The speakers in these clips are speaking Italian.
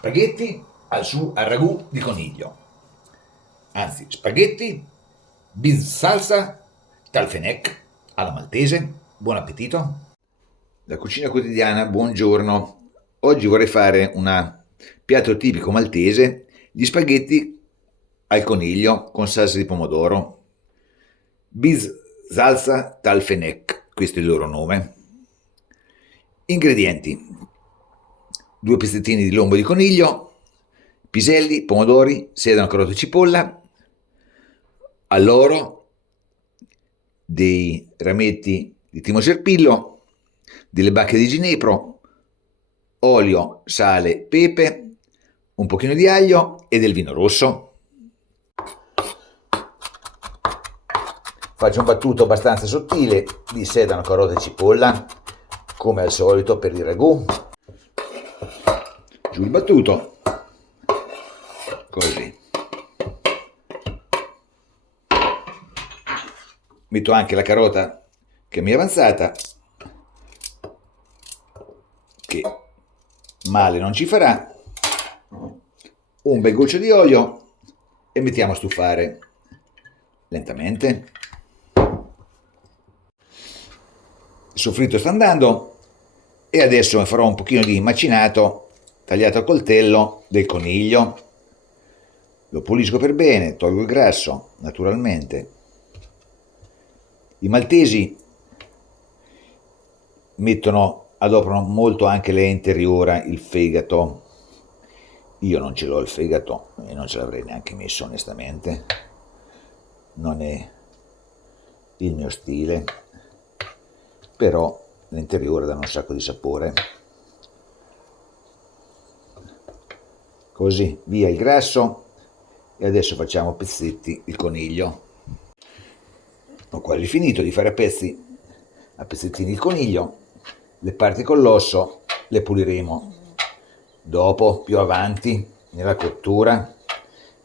spaghetti al ragù di coniglio. Anzi, spaghetti bis salsa talfenec alla maltese. Buon appetito. La cucina quotidiana, buongiorno. Oggi vorrei fare un piatto tipico maltese, gli spaghetti al coniglio con salsa di pomodoro. Bis salsa talfenec, questo è il loro nome. Ingredienti: 2 pezzettini di lombo di coniglio, piselli, pomodori, sedano, carote e cipolla, alloro, dei rametti di timo serpillo, delle bacche di ginepro, olio, sale, pepe, un pochino di aglio e del vino rosso. Faccio un battuto abbastanza sottile di sedano, carote e cipolla, come al solito per il ragù. Giù il battuto, così. Metto anche la carota che mi è avanzata, che male non ci farà, un bel goccio di olio e mettiamo a stufare lentamente. Il soffritto sta andando e adesso farò un pochino di macinato tagliato a coltello del coniglio. Lo pulisco per bene, tolgo il grasso naturalmente. I maltesi adoperano molto anche le interiora, il fegato. Io non ce l'ho il fegato e non ce l'avrei neanche messo onestamente. Non è il mio stile, però l'interiore dà un sacco di sapore. Così, via il grasso e adesso facciamo a pezzetti il coniglio. Ho quasi finito di fare a pezzettini il coniglio. Le parti con l'osso le puliremo dopo, più avanti, nella cottura,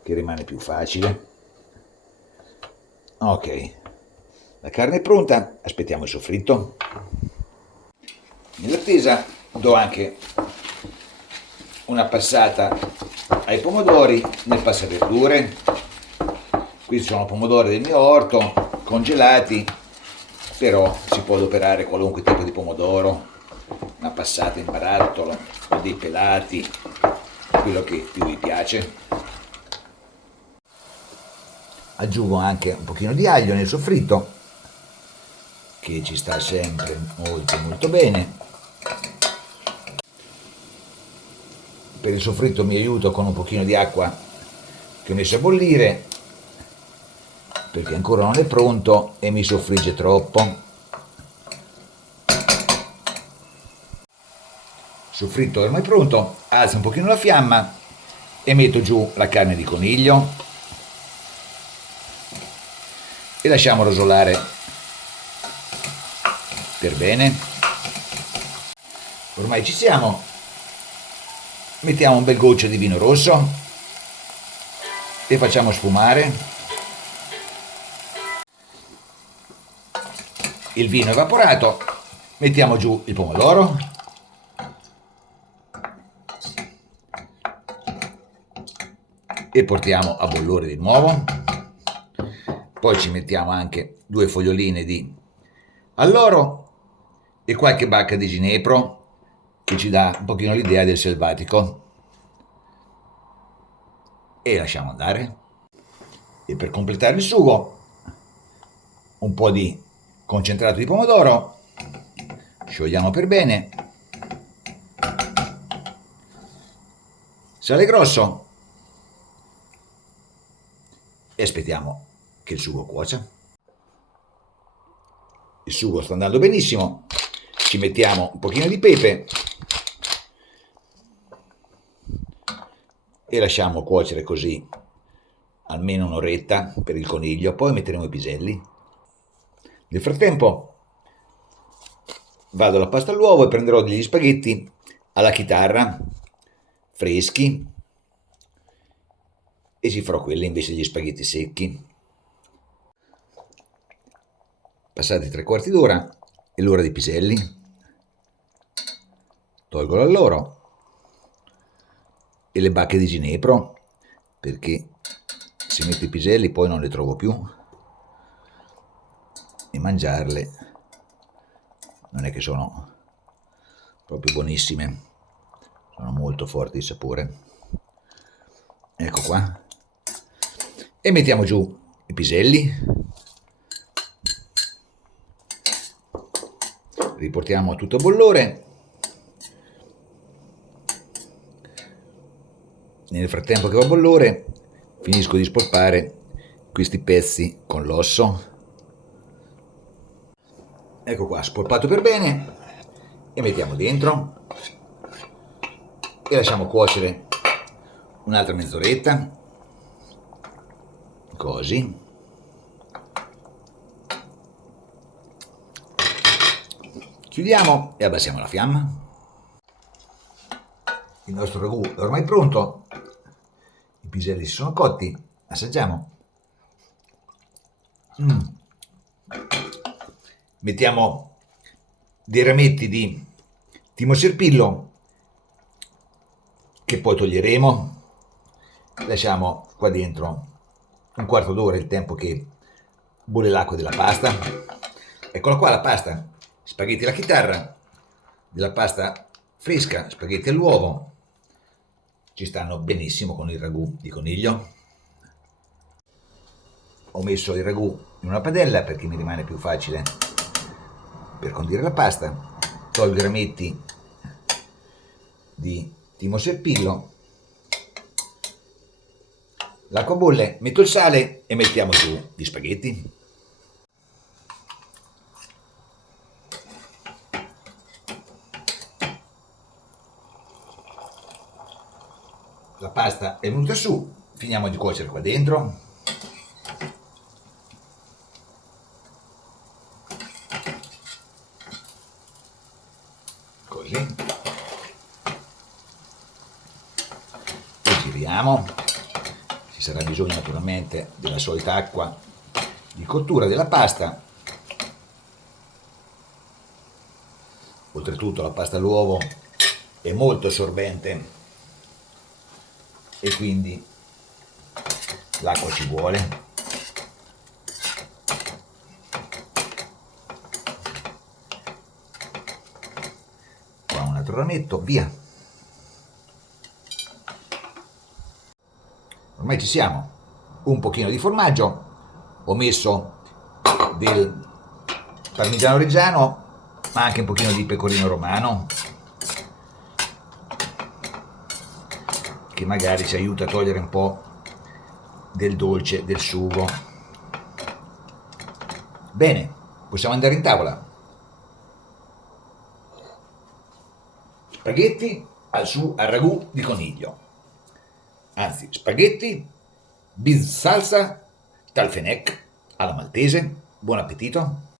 che rimane più facile. Ok, la carne è pronta, aspettiamo il soffritto. Nell'attesa do anche una passata ai pomodori nel passaverdure. Qui sono pomodori del mio orto, congelati, però si può adoperare qualunque tipo di pomodoro, una passata in barattolo o dei pelati, quello che più vi piace. Aggiungo anche un pochino di aglio nel soffritto, che ci sta sempre molto molto bene. Per il soffritto mi aiuto con un pochino di acqua che ho messo a bollire, perché ancora non è pronto e mi soffrigge troppo. Il soffritto ormai è pronto, alzo un pochino la fiamma e metto giù la carne di coniglio e lasciamo rosolare per bene. Ormai ci siamo. Mettiamo un bel goccio di vino rosso e facciamo sfumare. Il vino evaporato, mettiamo giù il pomodoro e portiamo a bollore di nuovo. Poi ci mettiamo anche 2 foglioline di alloro e qualche bacca di ginepro, che ci dà un pochino l'idea del selvatico, e lasciamo andare. E per completare il sugo un po' di concentrato di pomodoro, sciogliamo per bene, sale grosso e aspettiamo che il sugo cuocia. Il sugo sta andando benissimo, ci mettiamo un pochino di pepe e lasciamo cuocere così almeno un'oretta per il coniglio, poi metteremo i piselli. Nel frattempo vado alla pasta all'uovo e prenderò degli spaghetti alla chitarra, freschi, e ci farò quelli invece degli spaghetti secchi. Passati 3/4 d'ora è l'ora dei piselli. Tolgo l'alloro, e le bacche di ginepro, perché se metto i piselli poi non le trovo più e mangiarle non è che sono proprio buonissime, sono molto forti di sapore. Ecco qua, e mettiamo giù i piselli, riportiamo tutto a bollore. Nel frattempo che va a bollore finisco di spolpare questi pezzi con l'osso. Ecco qua, spolpato per bene, e mettiamo dentro e lasciamo cuocere un'altra mezz'oretta, così. Chiudiamo e abbassiamo la fiamma. Il nostro ragù è ormai pronto, i piselli si sono cotti, assaggiamo. Mettiamo dei rametti di timo serpillo che poi toglieremo, lasciamo qua dentro un quarto d'ora, il tempo che bolle l'acqua della pasta. Eccola qua la pasta, spaghetti alla chitarra, della pasta fresca, spaghetti all'uovo, ci stanno benissimo con il ragù di coniglio. Ho messo il ragù in una padella perché mi rimane più facile per condire la pasta. Tolgo i rametti di timo serpillo, l'acqua bolle, metto il sale e mettiamo su gli spaghetti. La pasta è venuta su, finiamo di cuocere qua dentro. Così. E giriamo. Ci sarà bisogno naturalmente della solita acqua di cottura della pasta. Oltretutto la pasta all'uovo è molto assorbente e quindi l'acqua ci vuole. Qua un altro rametto, via. Ormai ci siamo. Un pochino di formaggio, ho messo del parmigiano reggiano, ma anche un pochino di pecorino romano, che magari ci aiuta a togliere un po' del dolce del sugo. Bene, possiamo andare in tavola. Spaghetti al ragù di coniglio, anzi spaghetti bis salsa talfenec alla maltese. Buon appetito!